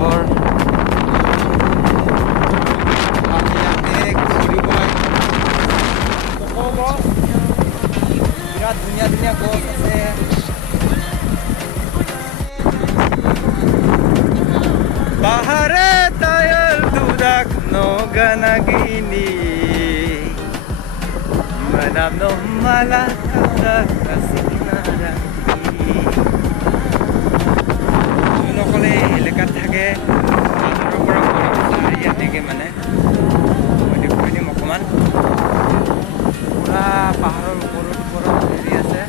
ঘৰ বিৰাট ধুনীয়া ধুনীয়া গছ আছে। Bahare tayal dudak no ganagini Manam no malakadak kasinaraki Junokole elekat thake paharar pora pari yanege mane koi dim okman pura paharar upor heri ase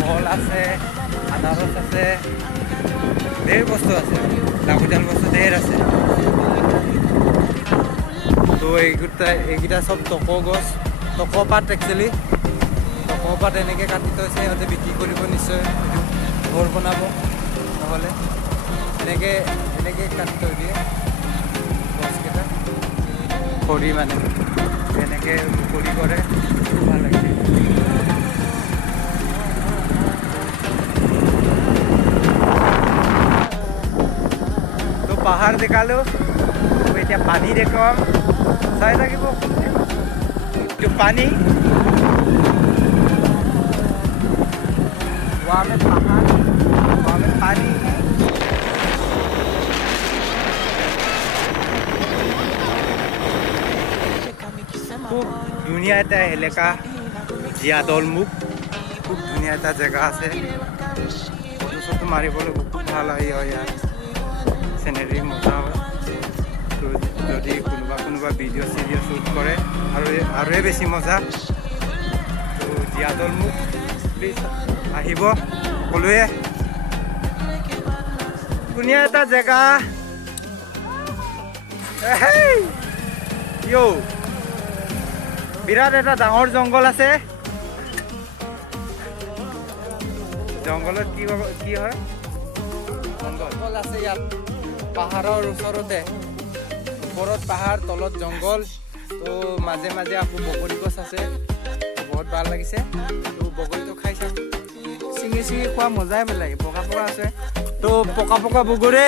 fol ase anaros ase ढेर বস্তু আছে লাগতিয়াল বস্তু ঢেৰ আছে তো এইকেইটা সব টকো গছ টকো পাত একচুৱেলি টকো পাত এনেকৈ কাটি থৈছে সিহঁতে বিক্ৰী কৰিব নিশ্চয় ঘৰ বনাব নহ'লে এনেকৈ কাটি থৈ দিয়ে গছকেইটা খৰি মানে এনেকৈ খৰি কৰে ভাল লাগে পাহাড় দেখালো এতিয়া পানী দেখাম চাই থাকিব এইটো পানী वहाँ में पहाड़ वहाँ में पानी খুব ধুনীয়া এটা এলেকা জীয়াদলমুখ খুব ধুনীয়া এটা জেগা আছে ফটো চটো মাৰিবলৈ খুব ভাল হয় ইয়াৰ চিনেৰি মজা হয় তো যদি কোনোবা ভিডিঅ' চিডিঅ' শ্বুট কৰে আৰুৱে বেছি মজা তো জীয়াদলমুখ প্লিজ আহিব সকলোৱে ধুনীয়া এটা জেগা বিৰাট এটা ডাঙৰ জংঘল আছে জংঘলত কি হয় জংঘল আছে ইয়াত পাহাৰৰ ওচৰতে ওপৰত পাহাৰ তলত জংঘল তো মাজে মাজে আকৌ বগৰী গছ আছে বহুত ভাল লাগিছে তো বগৰীটো খাইছা চিঙি খোৱা মজাই বেলেগ পকা পকা আছে তো পকা বগৰী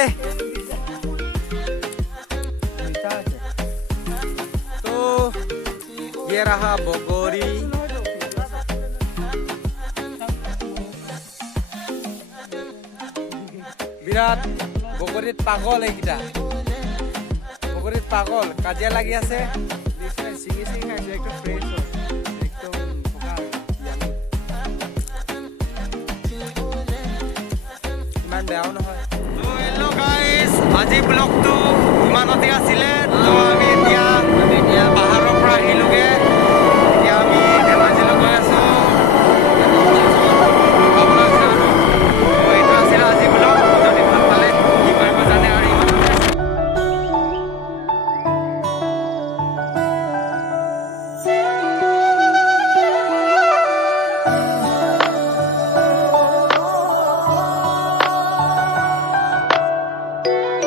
মিঠা আছে তো ये रहा बगोरी বিৰাট বগৰীত পাগল এইকেইটা বগৰীত পাগল কাজিয়া লাগি আছে চিঙি খাইছে একদম ফ্ৰেছ একদম ইমান বেয়াও নহয় তো হেল্ল' গাইজ আজি ব্লগটো ইমানতে আছিলে তো